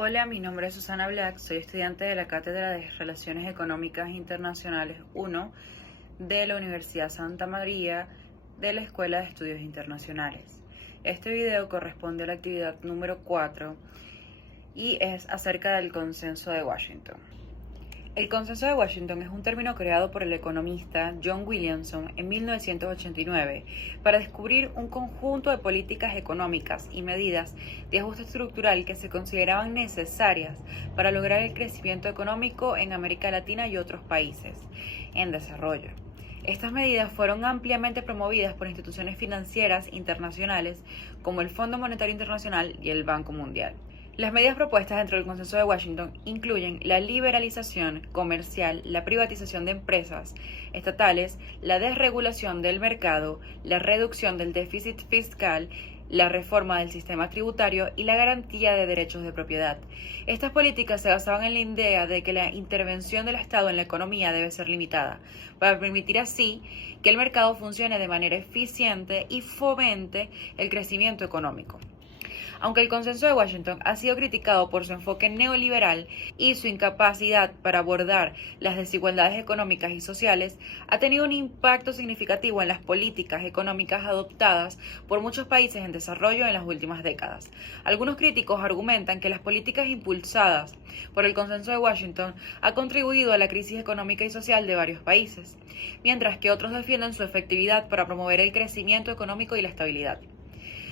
Hola, mi nombre es Susana Black, soy estudiante de la Cátedra de Relaciones Económicas Internacionales 1 de la Universidad Santa María de la Escuela de Estudios Internacionales. Este video corresponde a la actividad número 4 y es acerca del Consenso de Washington. El Consenso de Washington es un término creado por el economista John Williamson en 1989 para descubrir un conjunto de políticas económicas y medidas de ajuste estructural que se consideraban necesarias para lograr el crecimiento económico en América Latina y otros países en desarrollo. Estas medidas fueron ampliamente promovidas por instituciones financieras internacionales como el Fondo Monetario Internacional y el Banco Mundial. Las medidas propuestas dentro del Consenso de Washington incluyen la liberalización comercial, la privatización de empresas estatales, la desregulación del mercado, la reducción del déficit fiscal, la reforma del sistema tributario y la garantía de derechos de propiedad. Estas políticas se basaban en la idea de que la intervención del Estado en la economía debe ser limitada, para permitir así que el mercado funcione de manera eficiente y fomente el crecimiento económico. Aunque el Consenso de Washington ha sido criticado por su enfoque neoliberal y su incapacidad para abordar las desigualdades económicas y sociales, ha tenido un impacto significativo en las políticas económicas adoptadas por muchos países en desarrollo en las últimas décadas. Algunos críticos argumentan que las políticas impulsadas por el Consenso de Washington han contribuido a la crisis económica y social de varios países, mientras que otros defienden su efectividad para promover el crecimiento económico y la estabilidad.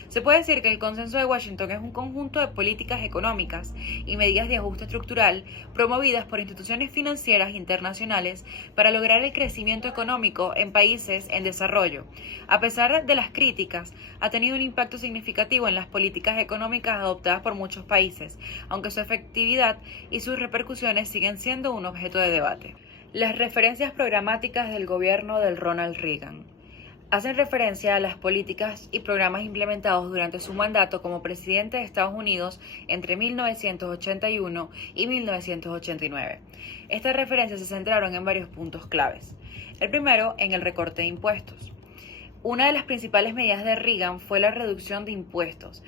Se puede decir que el Consenso de Washington es un conjunto de políticas económicas y medidas de ajuste estructural promovidas por instituciones financieras internacionales para lograr el crecimiento económico en países en desarrollo. A pesar de las críticas, ha tenido un impacto significativo en las políticas económicas adoptadas por muchos países, aunque su efectividad y sus repercusiones siguen siendo un objeto de debate. Las referencias programáticas del gobierno de Ronald Reagan hacen referencia a las políticas y programas implementados durante su mandato como presidente de Estados Unidos entre 1981 y 1989. Estas referencias se centraron en varios puntos claves. El primero, en el recorte de impuestos. Una de las principales medidas de Reagan fue la reducción de impuestos,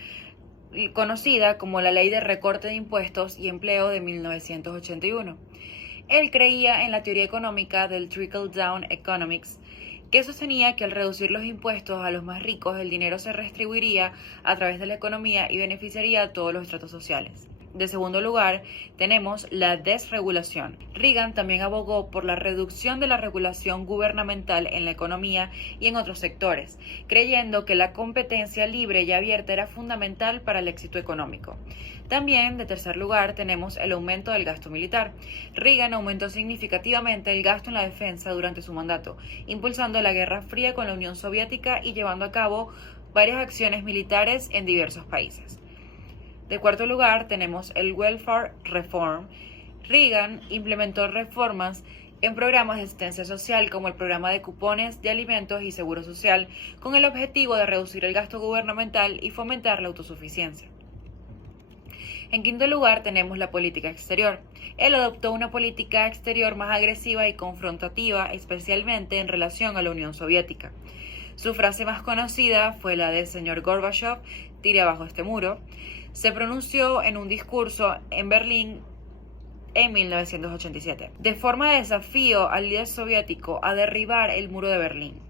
conocida como la Ley de Recorte de Impuestos y Empleo de 1981. Él creía en la teoría económica del Trickle-Down Economics, que sostenía que al reducir los impuestos a los más ricos, el dinero se redistribuiría a través de la economía y beneficiaría a todos los estratos sociales. De segundo lugar, tenemos la desregulación. Reagan también abogó por la reducción de la regulación gubernamental en la economía y en otros sectores, creyendo que la competencia libre y abierta era fundamental para el éxito económico. También, de tercer lugar, tenemos el aumento del gasto militar. Reagan aumentó significativamente el gasto en la defensa durante su mandato, impulsando la Guerra Fría con la Unión Soviética y llevando a cabo varias acciones militares en diversos países. De cuarto lugar, tenemos el Welfare Reform. Reagan implementó reformas en programas de asistencia social como el programa de cupones de alimentos y seguro social, con el objetivo de reducir el gasto gubernamental y fomentar la autosuficiencia. En quinto lugar, tenemos la política exterior. Él adoptó una política exterior más agresiva y confrontativa, especialmente en relación a la Unión Soviética. Su frase más conocida fue la de "Señor Gorbachev, tire abajo este muro". Se pronunció en un discurso en Berlín en 1987, de forma de desafío al líder soviético a derribar el muro de Berlín.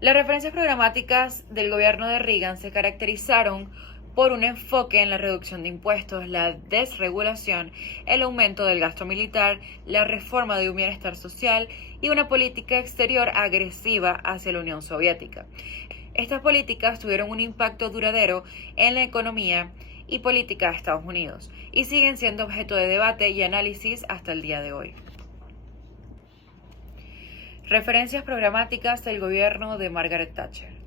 Las referencias programáticas del gobierno de Reagan se caracterizaron por un enfoque en la reducción de impuestos, la desregulación, el aumento del gasto militar, la reforma de un bienestar social y una política exterior agresiva hacia la Unión Soviética. Estas políticas tuvieron un impacto duradero en la economía y política de Estados Unidos y siguen siendo objeto de debate y análisis hasta el día de hoy. Referencias programáticas del gobierno de Margaret Thatcher.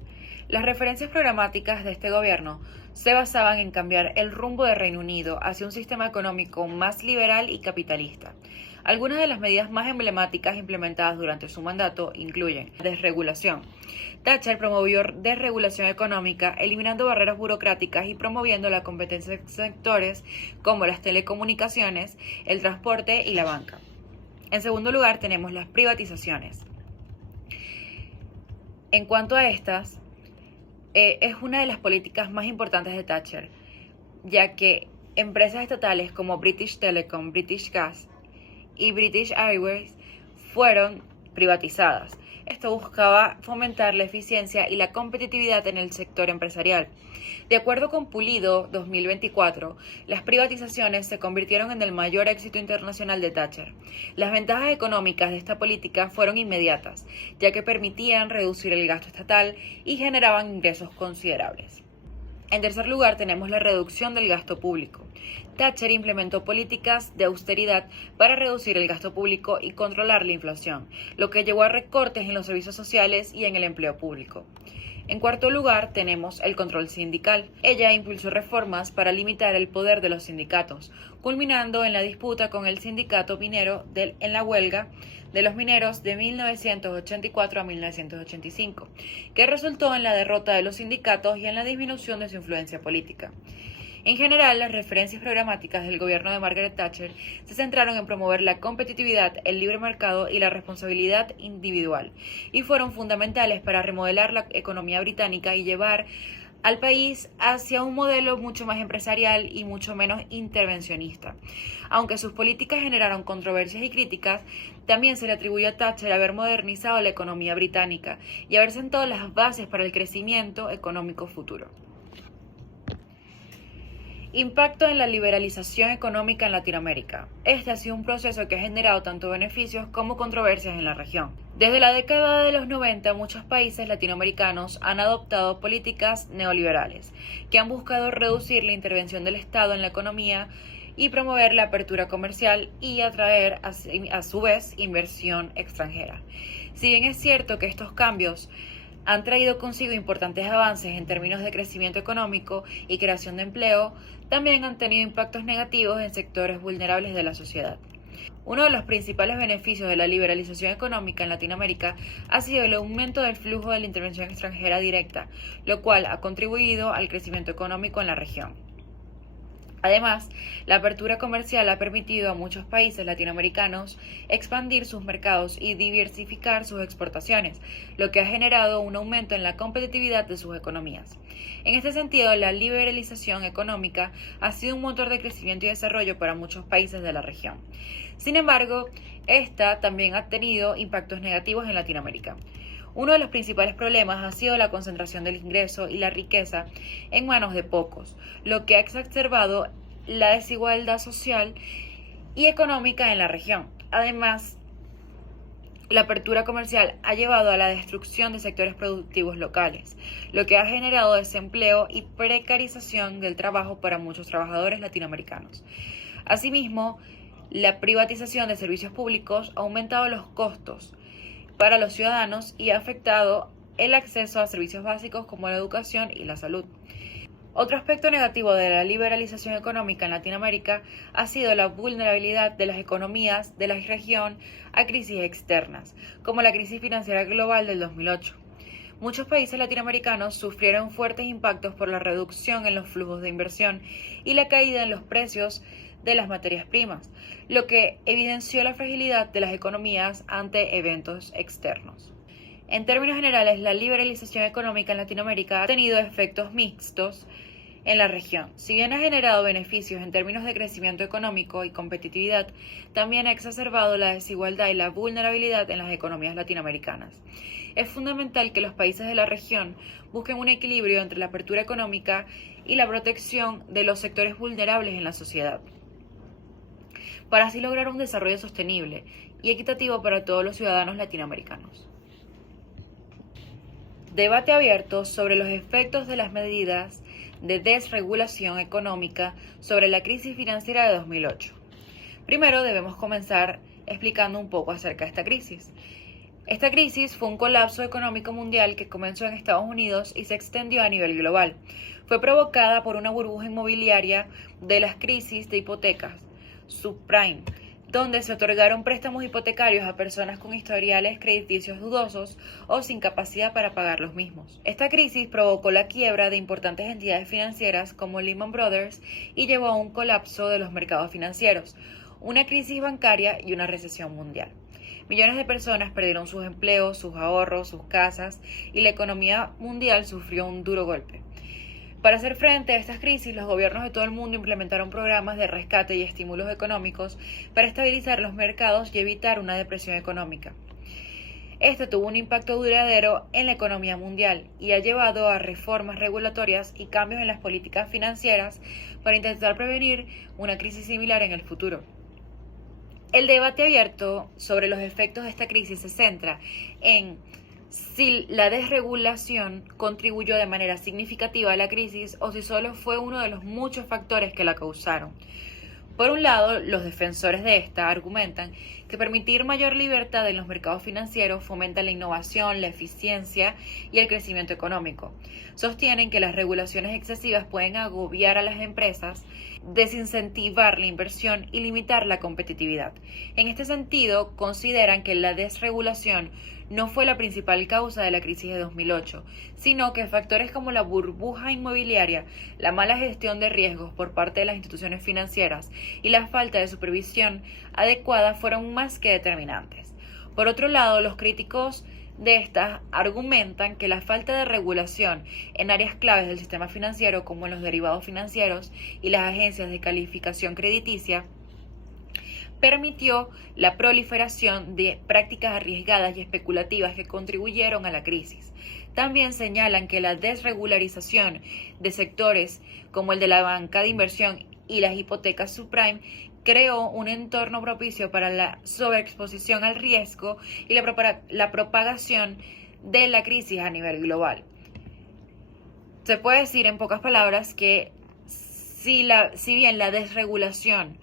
Las referencias programáticas de este gobierno se basaban en cambiar el rumbo de Reino Unido hacia un sistema económico más liberal y capitalista. Algunas de las medidas más emblemáticas implementadas durante su mandato incluyen desregulación. Thatcher promovió desregulación económica, eliminando barreras burocráticas y promoviendo la competencia en sectores como las telecomunicaciones, el transporte y la banca. En segundo lugar, tenemos las privatizaciones. En cuanto a estas, es una de las políticas más importantes de Thatcher, ya que Empresas estatales como British Telecom, British Gas y British Airways fueron privatizadas. Esto buscaba fomentar la eficiencia y la competitividad en el sector empresarial. De acuerdo con Pulido 2024, las privatizaciones se convirtieron en el mayor éxito internacional de Thatcher. Las ventajas económicas de esta política fueron inmediatas, ya que permitían reducir el gasto estatal y generaban ingresos considerables. En tercer lugar, tenemos la reducción del gasto público. Thatcher implementó políticas de austeridad para reducir el gasto público y controlar la inflación, lo que llevó a recortes en los servicios sociales y en el empleo público. En cuarto lugar, tenemos el control sindical. Ella impulsó reformas para limitar el poder de los sindicatos, culminando en la disputa con el sindicato minero en la huelga de los mineros de 1984 a 1985, que resultó en la derrota de los sindicatos y en la disminución de su influencia política. En general, las referencias programáticas del gobierno de Margaret Thatcher se centraron en promover la competitividad, el libre mercado y la responsabilidad individual, y fueron fundamentales para remodelar la economía británica y llevar al país hacia un modelo mucho más empresarial y mucho menos intervencionista. Aunque sus políticas generaron controversias y críticas, también se le atribuye a Thatcher haber modernizado la economía británica y haber sentado las bases para el crecimiento económico futuro. Impacto en la liberalización económica en Latinoamérica. Este ha sido un proceso que ha generado tanto beneficios como controversias en la región. Desde la década de los 90, muchos países latinoamericanos han adoptado políticas neoliberales, que han buscado reducir la intervención del Estado en la economía y promover la apertura comercial y atraer a su vez inversión extranjera. Si bien es cierto que estos cambios han traído consigo importantes avances en términos de crecimiento económico y creación de empleo, también han tenido impactos negativos en sectores vulnerables de la sociedad. Uno de los principales beneficios de la liberalización económica en Latinoamérica ha sido el aumento del flujo de la intervención extranjera directa, lo cual ha contribuido al crecimiento económico en la región. Además, la apertura comercial ha permitido a muchos países latinoamericanos expandir sus mercados y diversificar sus exportaciones, lo que ha generado un aumento en la competitividad de sus economías. En este sentido, la liberalización económica ha sido un motor de crecimiento y desarrollo para muchos países de la región. Sin embargo, esta también ha tenido impactos negativos en Latinoamérica. Uno de los principales problemas ha sido la concentración del ingreso y la riqueza en manos de pocos, lo que ha exacerbado la desigualdad social y económica en la región. Además, la apertura comercial ha llevado a la destrucción de sectores productivos locales, lo que ha generado desempleo y precarización del trabajo para muchos trabajadores latinoamericanos. Asimismo, la privatización de servicios públicos ha aumentado los costos para los ciudadanos y ha afectado el acceso a servicios básicos como la educación y la salud. Otro aspecto negativo de la liberalización económica en Latinoamérica ha sido la vulnerabilidad de las economías de la región a crisis externas, como la crisis financiera global del 2008. Muchos países latinoamericanos sufrieron fuertes impactos por la reducción en los flujos de inversión y la caída en los precios de las materias primas, lo que evidenció la fragilidad de las economías ante eventos externos. En términos generales, la liberalización económica en Latinoamérica ha tenido efectos mixtos en la región. Si bien ha generado beneficios en términos de crecimiento económico y competitividad, también ha exacerbado la desigualdad y la vulnerabilidad en las economías latinoamericanas. Es fundamental que los países de la región busquen un equilibrio entre la apertura económica y la protección de los sectores vulnerables en la sociedad, para así lograr un desarrollo sostenible y equitativo para todos los ciudadanos latinoamericanos. Debate abierto sobre los efectos de las medidas de desregulación económica sobre la crisis financiera de 2008. Primero debemos comenzar explicando un poco acerca de esta crisis. Esta crisis fue un colapso económico mundial que comenzó en Estados Unidos y se extendió a nivel global. Fue provocada por una burbuja inmobiliaria de las crisis de hipotecas subprime, donde se otorgaron préstamos hipotecarios a personas con historiales crediticios dudosos o sin capacidad para pagar los mismos. Esta crisis provocó la quiebra de importantes entidades financieras como Lehman Brothers y llevó a un colapso de los mercados financieros, una crisis bancaria y una recesión mundial. Millones de personas perdieron sus empleos, sus ahorros, sus casas y la economía mundial sufrió un duro golpe. Para hacer frente a estas crisis, los gobiernos de todo el mundo implementaron programas de rescate y estímulos económicos para estabilizar los mercados y evitar una depresión económica. Esto tuvo un impacto duradero en la economía mundial y ha llevado a reformas regulatorias y cambios en las políticas financieras para intentar prevenir una crisis similar en el futuro. El debate abierto sobre los efectos de esta crisis se centra en si la desregulación contribuyó de manera significativa a la crisis o si solo fue uno de los muchos factores que la causaron. Por un lado, los defensores de esta argumentan que permitir mayor libertad en los mercados financieros fomenta la innovación, la eficiencia y el crecimiento económico. Sostienen que las regulaciones excesivas pueden agobiar a las empresas, desincentivar la inversión y limitar la competitividad. En este sentido, consideran que la desregulación no fue la principal causa de la crisis de 2008, sino que factores como la burbuja inmobiliaria, la mala gestión de riesgos por parte de las instituciones financieras y la falta de supervisión adecuada fueron más que determinantes. Por otro lado, los críticos de estas argumentan que la falta de regulación en áreas claves del sistema financiero, como en los derivados financieros y las agencias de calificación crediticia, permitió la proliferación de prácticas arriesgadas y especulativas que contribuyeron a la crisis. También señalan que la desregularización de sectores como el de la banca de inversión y las hipotecas subprime creó un entorno propicio para la sobreexposición al riesgo y la propagación de la crisis a nivel global. Se puede decir en pocas palabras que si bien la desregulación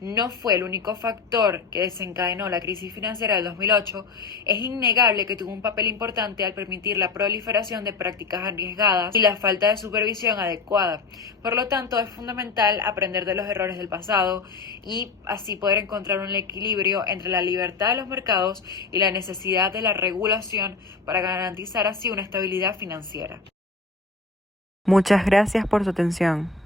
no fue el único factor que desencadenó la crisis financiera del 2008, es innegable que tuvo un papel importante al permitir la proliferación de prácticas arriesgadas y la falta de supervisión adecuada. Por lo tanto, es fundamental aprender de los errores del pasado y así poder encontrar un equilibrio entre la libertad de los mercados y la necesidad de la regulación para garantizar así una estabilidad financiera. Muchas gracias por su atención.